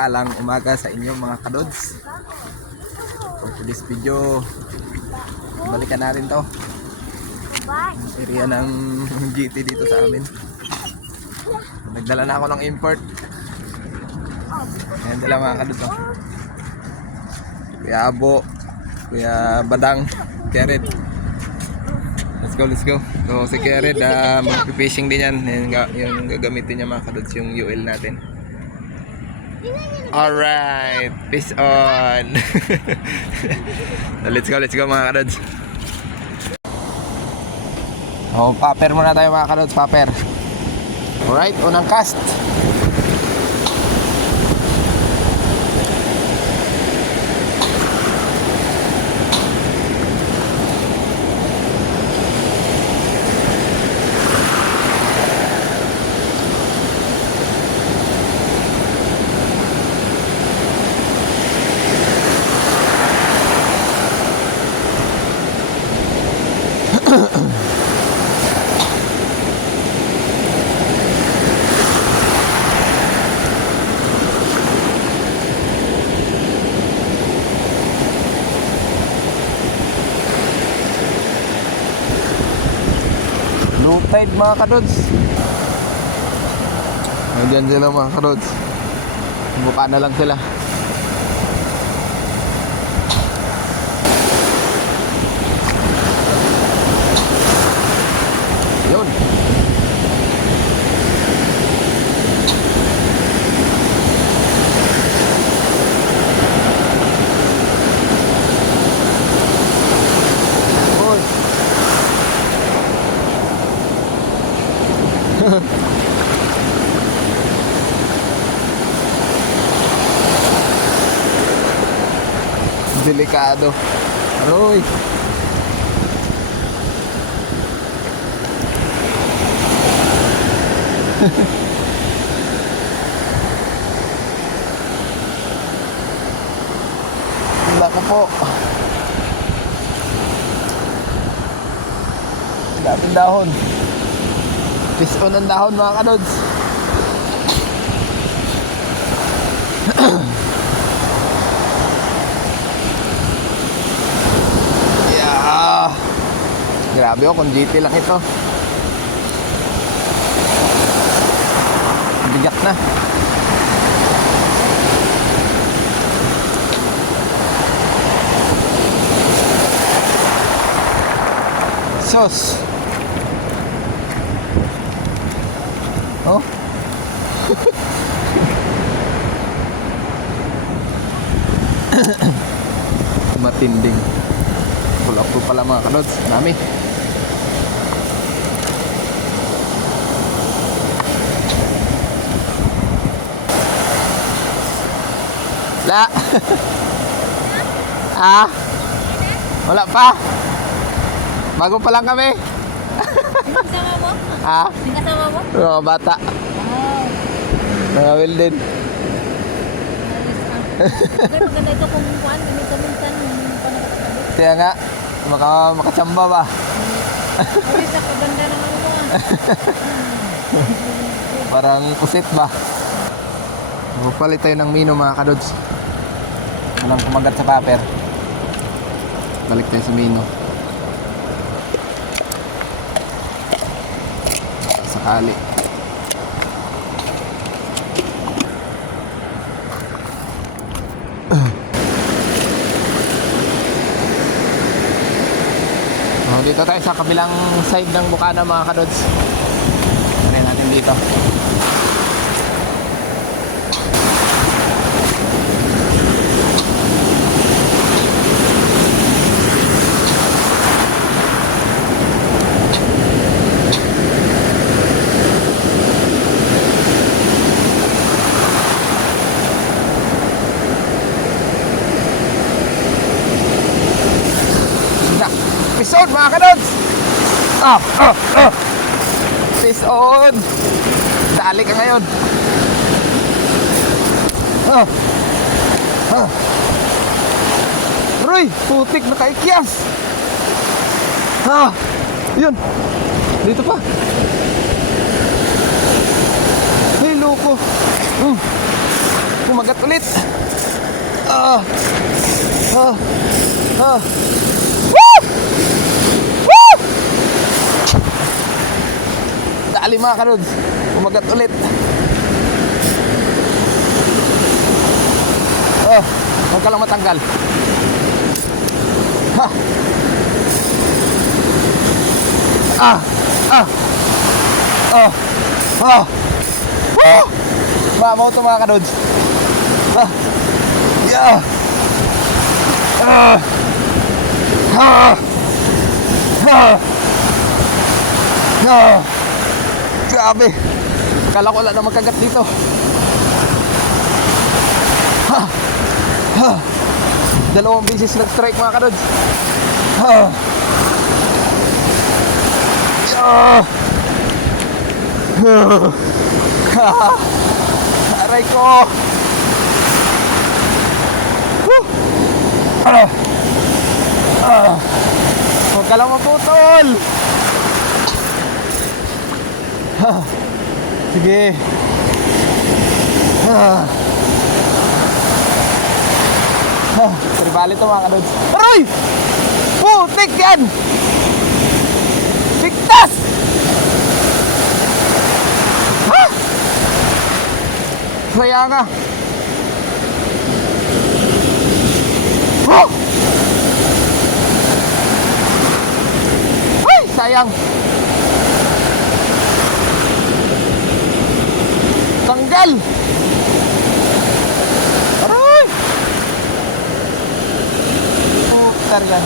mapagpalang umaga sa inyo mga kadods. For today's video, balikan natin to area ng GT dito sa amin. Nagdala na ako ng import. Ayan dala mga kadods, oh. Kuya Abo, Kuya Badang, Kered. Let's go. So si Kered, mag-fishing din yan. Yung gagamitin niya mga kadods, yung UL natin. Alright, peace on. Let's go mga kadods. Oh, paper muna tayo mga kadods, paper. Alright, unang cast. Low tide mga kadods. Ayan sila mga kadods. Buka na lang sila. Yun. Delikado. Aroy. Lako po. Daming dahon. Fish on ang dahon mga kadods. Yeah. Grabe oh, kung GT lang ito. Bigat na. Sos. Oh. Matinding. Pull up po pala mga kadods. Dami. La. Ah. Wala pa. Bago pa lang kami. Kasama mo? Ha? Kasama mo? Mga bata. Wow. Mga will din. Pero maganda ito kung kuhaan, minsan Kaya nga, makasamba ba? Uy, sa kaganda naman mo ah. Parang pusit ba? Magpalit tayo ng mino mga kadods. Walang kumagat sa paper. Balik tayo sa mino. Sakali. Dito tayo sa kabilang side ng bukana mga kadods. Try natin dito. Peace on mga kadods. Peace on. Dali ka ngayon. Roy, putik na kaikyas. Yun. Dito pa. Hey, loko. Kumagat ulit. Ah. Ah. Ah. Woo! Woo! Dali mga kanods. Kumagat ulit. Oh, huwag ka lang matanggal. Ha. Ah. Ah. Oh. Oh. Woo! Mamaw ito mga kanods. Ah. Yeah. Ah. Ah. Ah. Ah. Grabe. Kala ko wala na magkagat dito. Ha. Ha. Dalawang beses nag-strike mga kanods. Ha. Yeah. Ha. Aray ko. Ah. Ah. Huwag ka lang maputol. Ah. Sige. Ah. Ah. Tribali ito mga kanods. Aray! Putik yan! Bigtas! Ha? Saya nga. Oh! Ay, sayang. Tanggal. Aray. Putar yan.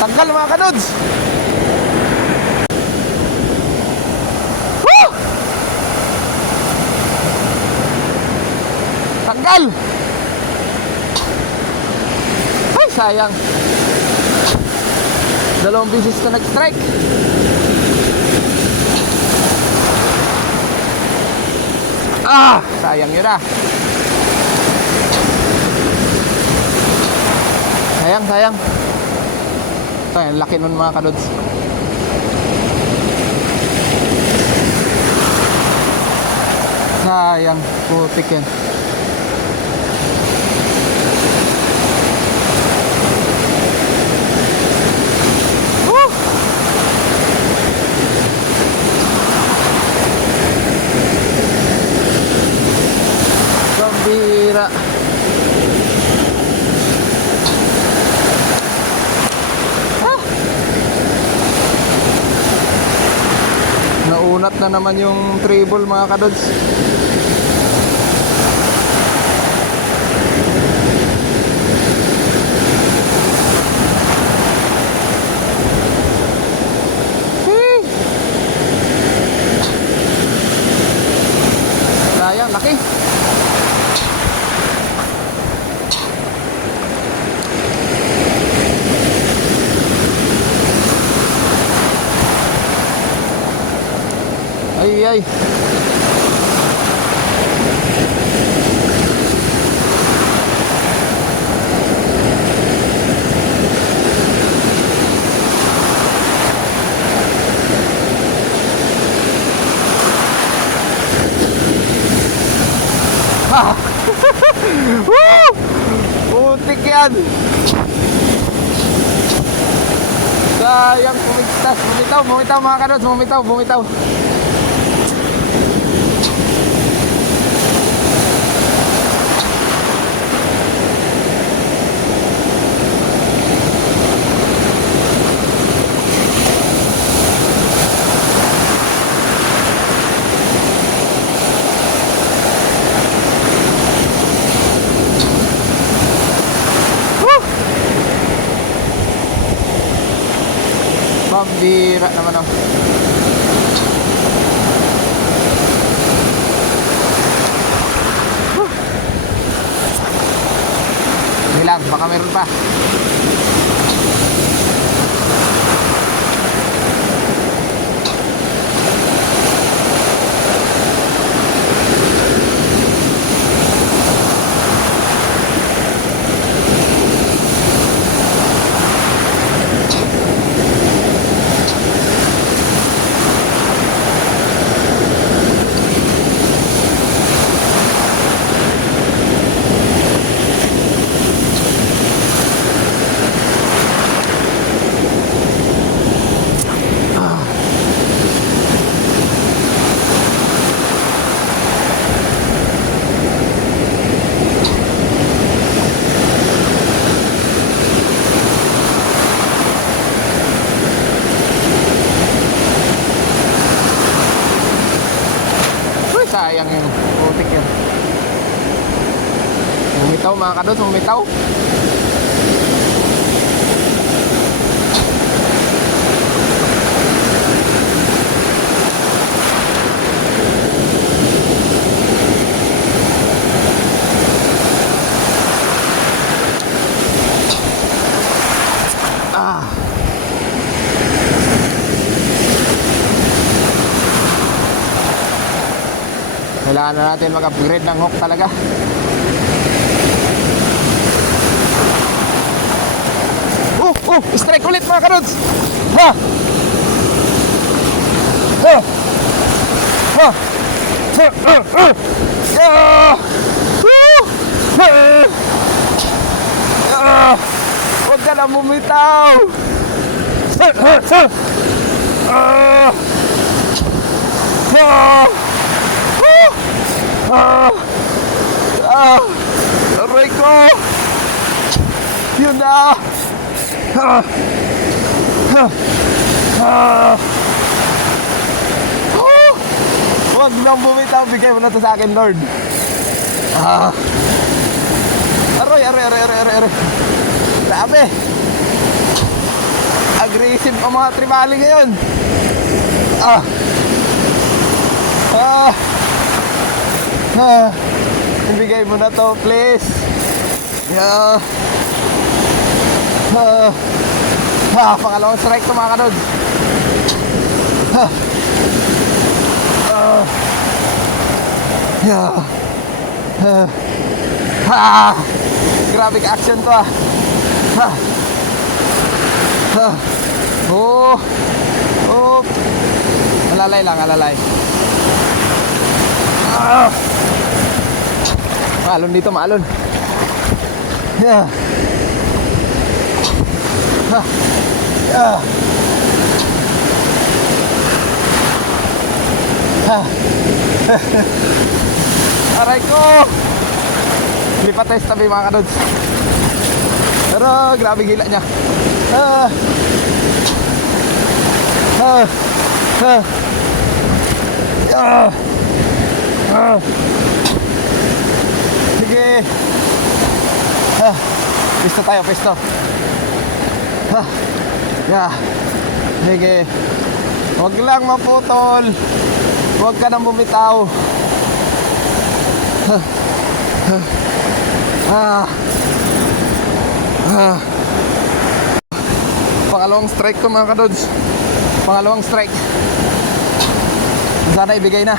Tanggal mga kanods. Woo! Tanggal. Ay, sayang. Dalawang beses ka nag-strike. Ah, sayang yun ah. Sayang, sayang. Ito, yung laki nun mga kanods. Sayang, putik yan. Gambira. Naunat na naman yung treble mga kadods. Sayang, laki. Ay, ay. Ha! Woo! Putik yan. Sayang, pumigtas. Bumitaw, bumitaw mga kanods. Bumitaw, bumitaw. Pambira naman oh. Hindi lang, baka meron pa. Bumitaw mga kadods, bumitaw. Kailangan na natin mag-upgrade ng hook talaga. Strike ulit mga karods. Ha! Ha! Ha! Huwag ka na bumitaw. Aray ko. Yun na. Huwag nang bumitaw. Bigay mo na to sa akin, Lord. Aray. Grabe. Aggressive ang mga tribali ngayon. Ibigay mo na to, please. Yeah. Pangalawang strike to mga kanod. Yeah. Grabe ka action to ah. Oh. Alalay lang, alalay. Maalon dito, maalon. Yeah. Aray ko. Lipat tayo sa tabi mga kadods. Pero grabe gila niya. Sige. Pisto tayo, pisto. Yeah. Sige. Huwag lang maputol. Huwag ka nang bumitaw. Pangalawang strike to mga kadods. Pangalawang strike. Sana ibigay na.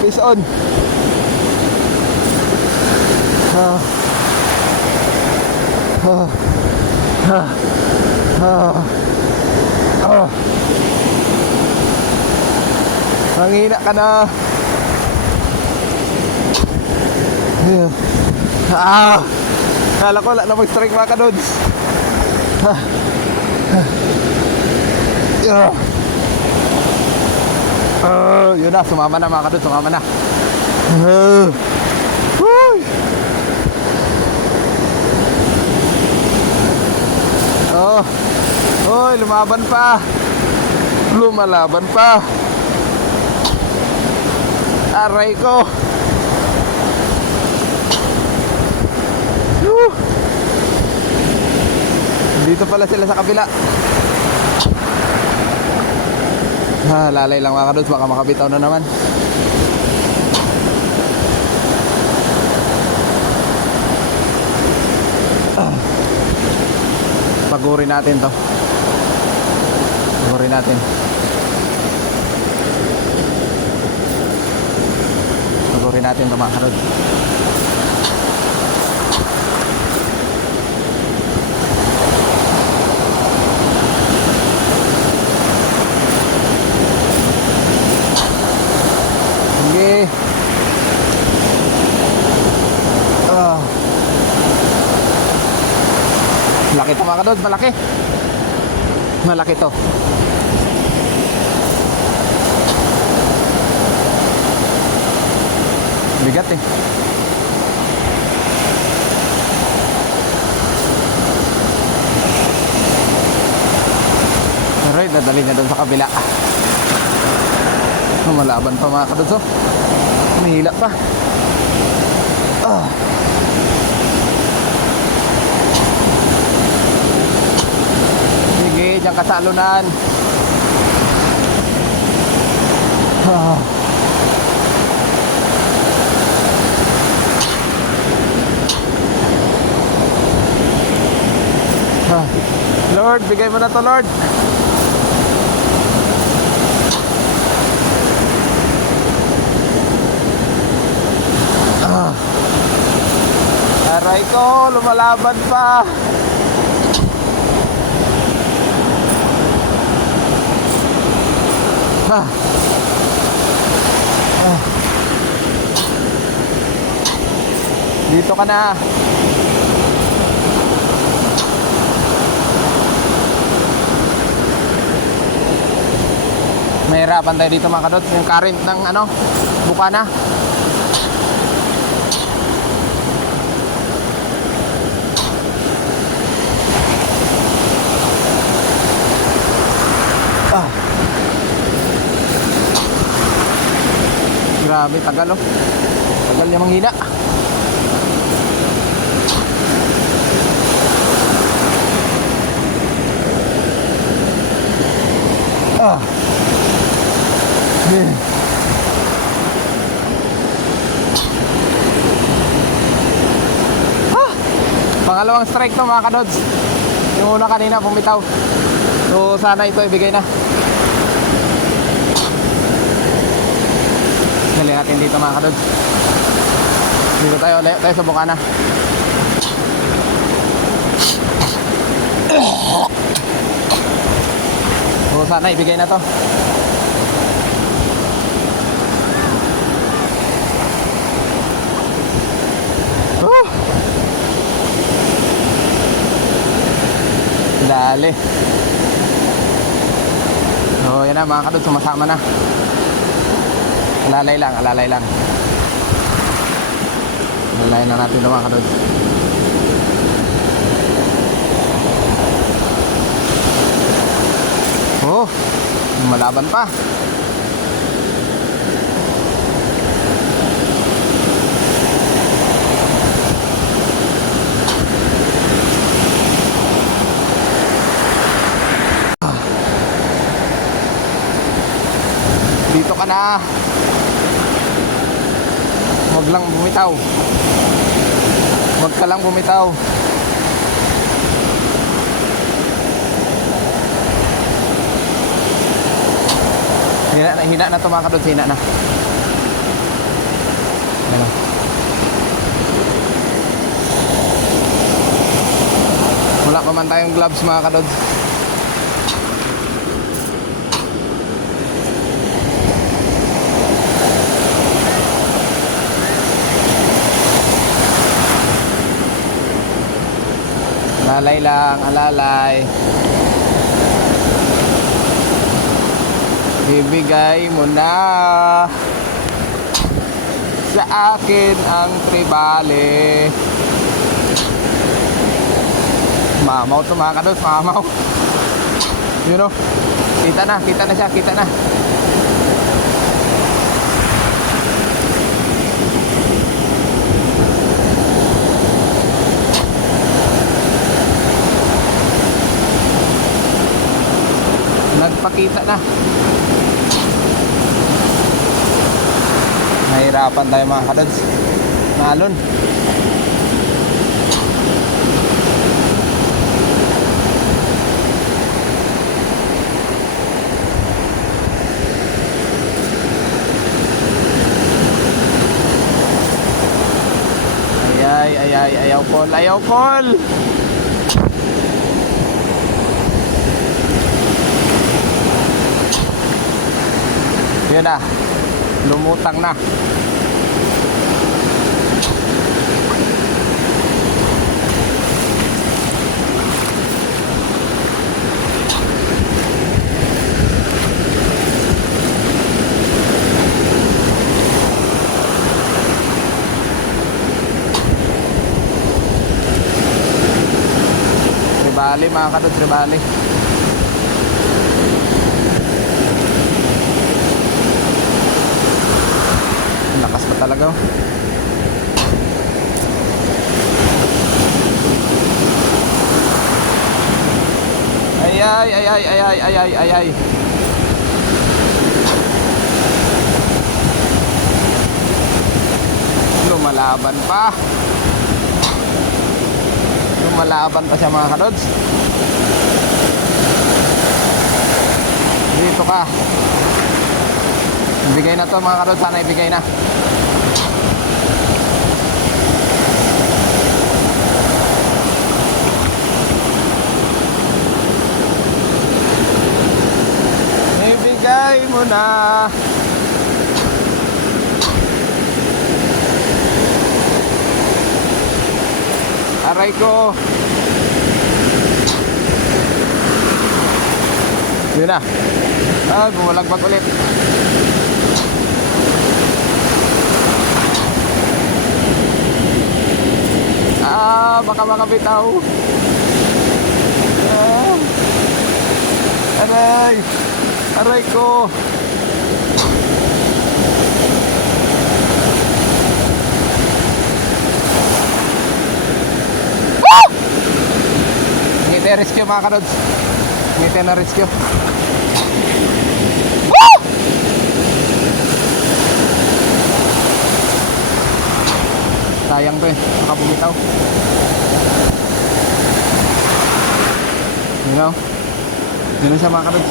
Peace on. Nanghina ka na. Kala ko wala na mag-strike mga kadods. Yun na, sumama na mga kadods, sumama na. Hoy, lumaban pa. Lumalaban pa. Aray ko. Dito pala sila sa kabila. Lalay lang mga kadods, baka makabitaw na naman. Pagurin natin to. Pagurin natin. Pagurin natin to mga kadods. Malaki to mga kadods, malaki. Malaki to. Bigat eh. Dadali niya doon sa kabila. Malaban pa mga kadods, oh. Mahila pa. Sige, diyan ka sa alunan. Lord, bigay mo na to, Lord. Aray ko, lumalaban pa. Dito ka na. Mahirapan tayo dito mga kadods. Yung current ng ano, bukana. Grabe, tagal oh. Tagal niya manghina. Pangalawang strike to mga kadods. Yung una kanina bumitaw. So sana ito ibigay na. Dali natin dito mga kadods. Dito tayo sa bukana. So sana ibigay na to. Dali. So yan na mga kadods, sumasama na. Alalay lang, alalay lang. Alalay na natin ito mga kadods. Oh, malaban pa. Dito ka na. Huwag lang bumitaw. Huwag ka lang bumitaw. Hina na to mga kadods, hina na. Ano? Wala pa man tayong gloves mga kadods. Alalay lang, alalay. Ibigay mo na sa akin ang tribale. Mamaw to mga kadods, mamaw. Yun o, kita na siya, kita na. Nagpakita na. Nahirapan tayo mga kadods. Nalon. Ayaw Paul, ayaw Paul. Yun na, lumutang na. Tribali mga kadods, tribali. Lakas pa talaga. Oh. Ay ay ay ay ay ay ay ay ay ay. Lumalaban pa. Lumalaban pa siya mga kadods. Dito ka. Ibigay na to mga kadods. Sana ibigay na. Ibigay mo na. Aray ko. Yun na. Bumalagbag ulit. Baka makabitaw. Aray. Aray ko. Ngiti rescue mga kadods. Ngiti na rescue. Sayang to eh, baka bumitaw. You know? Yun siya mga kadods.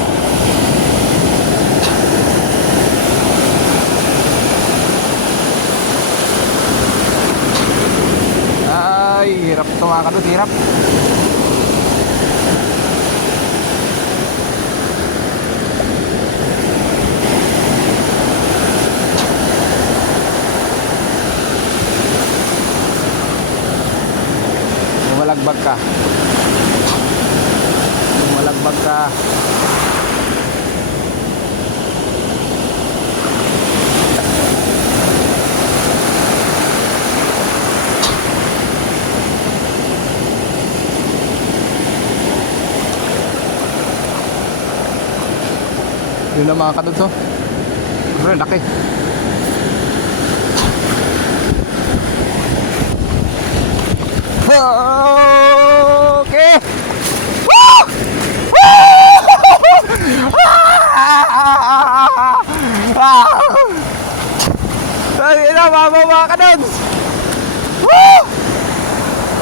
Ay, hirap to mga kadods, hirap. Lumalagbag ka. Lumalagbag ka. Yun na mga kadods oh. Bro, laki. Okay. Woo! Ay, na mga kadods. Woo!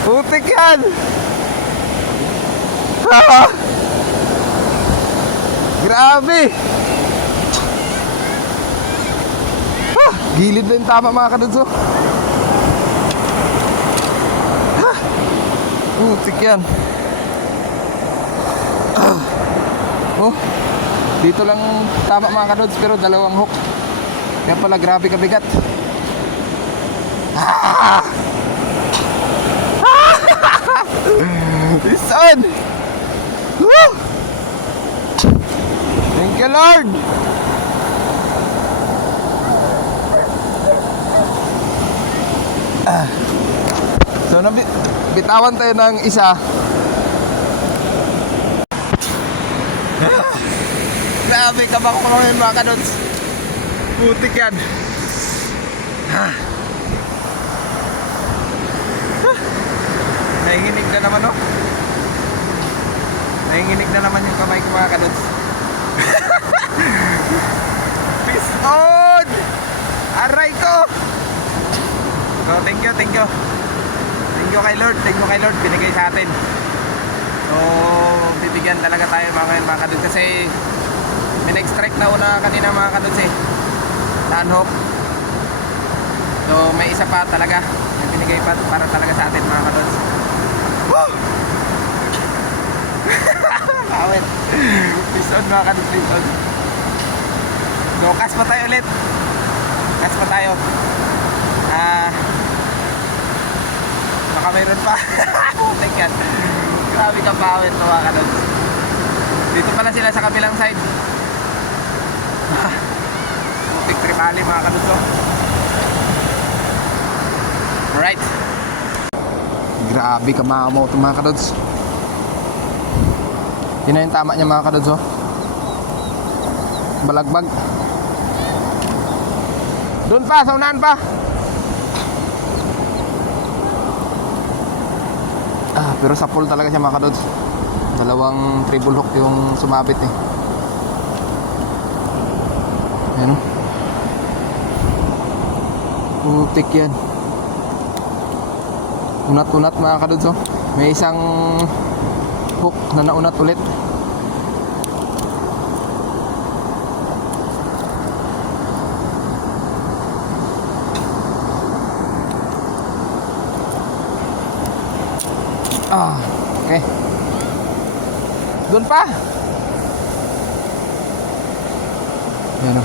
Putik yan. Grabe. Gilid na yung tama mga kadods oh. Putik yan. Oh, dito lang tama mga kadods pero dalawang hook. Kaya pala grabe kabigat. Listen. Woo! Thank you Lord. So bitawan tayo ng isa. Grabe ka ba kung ano yung mga kadods. Putik yan. Nahinginig na naman oh. Nahinginig na naman yung kamay ko mga kadods. Peace on. Aray ko. So thank you, thank you. Thank you kay Lord, thank you kay Lord, binigay sa atin. So, bibigyan talaga tayo mga kadods kasi may nag-strike na una kanina mga kadods eh. Tanhok. So, may isa pa talaga na binigay pa para talaga sa atin mga kadods. Woo! Awit. Peace on mga kadods, peace on. So, kas pa tayo ulit. Kas pa tayo. Baka mayroon pa. Thank you. Grabe ka pawit mga kadods. Dito pala sila sa kabilang side. Putik tripali mga kadods. Alright. Grabe ka mamaw ito mga kadods. Yun na yung tama niya mga kadods. Balagbag. Doon pa, sa unahan pa. Pero sa pool talaga siya mga kadods. Dalawang treble hook yung sumabit eh. Ayan o. Putik yan. Unat-unat mga kadods oh. May isang hook na naunat ulit. Okay. Doon pa. Yan o.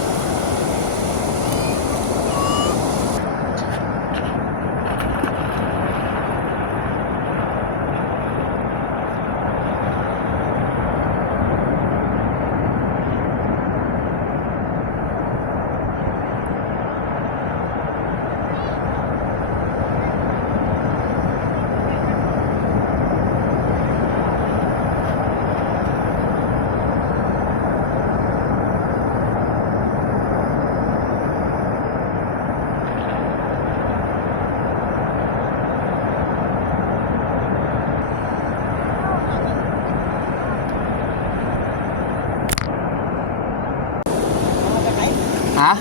Ha?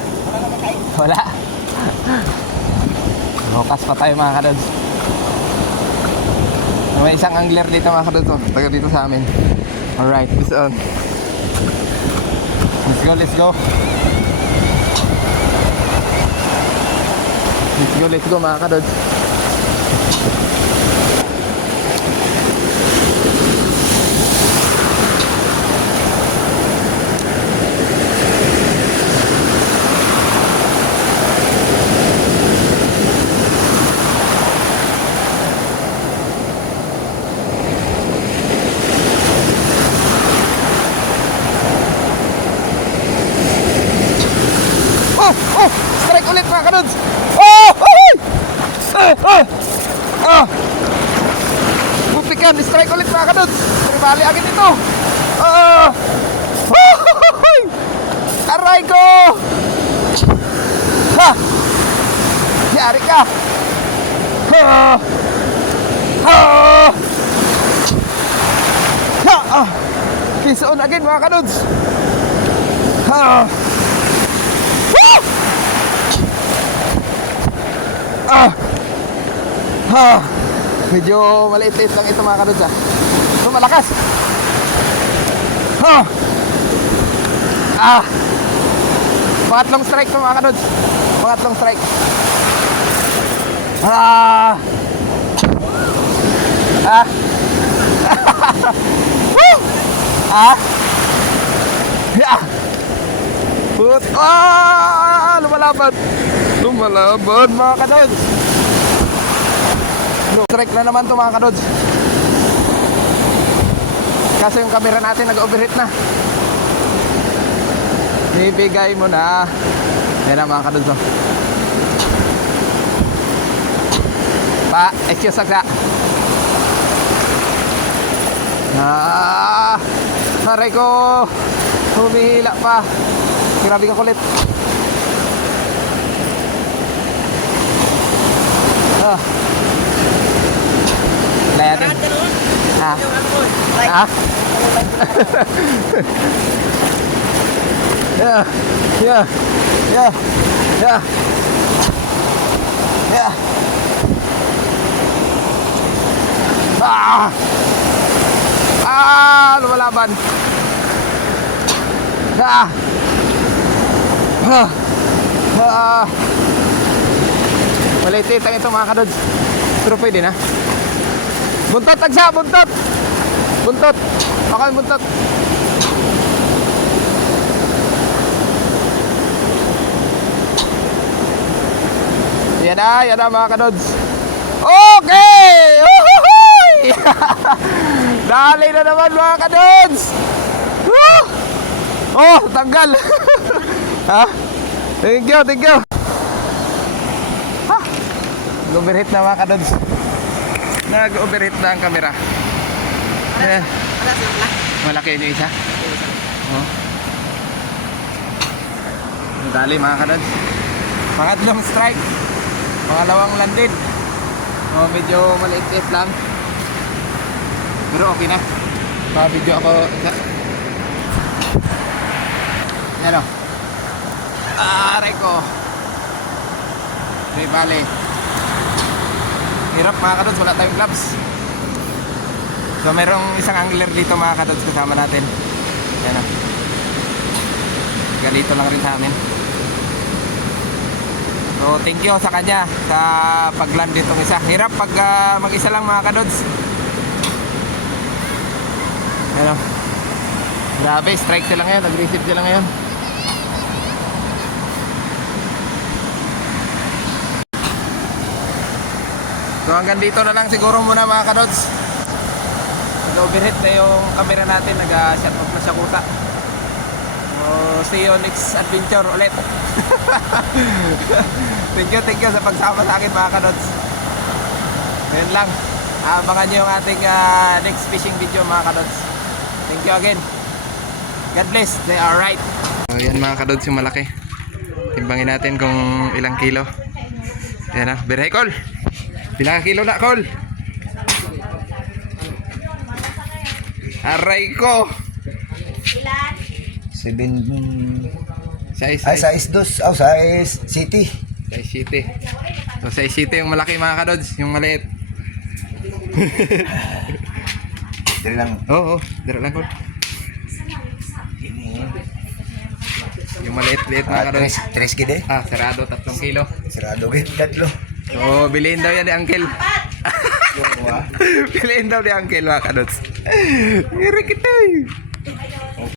Wala. Bukas pa tayo mga kadods. May isang angler dito mga kadods oh. Taga dito sa amin. Alright, peace on. Let's go, let's go. Let's go mga kadods. Strike ulit mga kadods. Butikan, strike ulit mga kadods. Tribali agad ito. Aray ko. Ha! Yari ka. Kiss on again mga kadods. Medyo maliit-liit lang ito mga kadods So malakas. Pangatlong strike to mga kadods. Pangatlong strike. Lumalaban. Lumalaban mga kadods. Strike na naman to mga kadods. Kasi yung camera natin nag-overheat na. Ibigay mo na. Yan na mga kadods oh. Pa, excuse sagsa. Aray ko. Humihila pa. Grabe ka kulit. Laya natin. Yeah. Lumalaban. Malitit ang ito mga kadods. Pero pwede na. Buntot tagsa, buntot. Buntot. Okay, buntot. Yan na mga kadods. Okay! Dali na naman mga kadods. Oh, tanggal. Ha? Thank you. Nag-overheat na mga kadods. Nag-overheat na ang camera. Malaki yun yung isa. Dali mga kadods. Pangatlong strike. Pangalawang landed. Oh, medyo maliit-liit lang. Pero okay na. Pa-video ako. Yan o. Aray ko. Di bale. Hirap mga kadods, wala tayong gloves. So merong isang angler dito mga kadods kasama natin. Yan o. Ganito lang rin sa amin. So thank you sa kanya sa pagland ditong isa. Hirap pag mag-isa lang mga kadods. Ano? Grabe, strike sila ngayon, aggressive sila ngayon. So hanggang dito na lang siguro muna mga kadods. Nag-overheat na yung camera natin, nag-shut off na siya kusa. See you next adventure ulit. Thank you sa pagsama sa akin mga kadods. Ngayon lang. Abangan nyo yung ating next fishing video mga kadods. Thank you again. God bless. They are right. So, yan mga kadods yung malaki. Timbangin natin kung ilang kilo. Yan na. Berhay Col. Ilang kilo na Col? Aray ko. Ilan? 7 Size. ay size 2 oh size city Size city. So size city yung malaki mga kadods. Yung maliit. dili lang Oo, dito lang Col. Yung maliit-liit mga kadods. 3 kide Sarado 3 kilo. sarado gid tatlo So, bilhin daw yan ni Uncle. Bilhin daw ni Uncle mga kadods. Ngiri kita eh.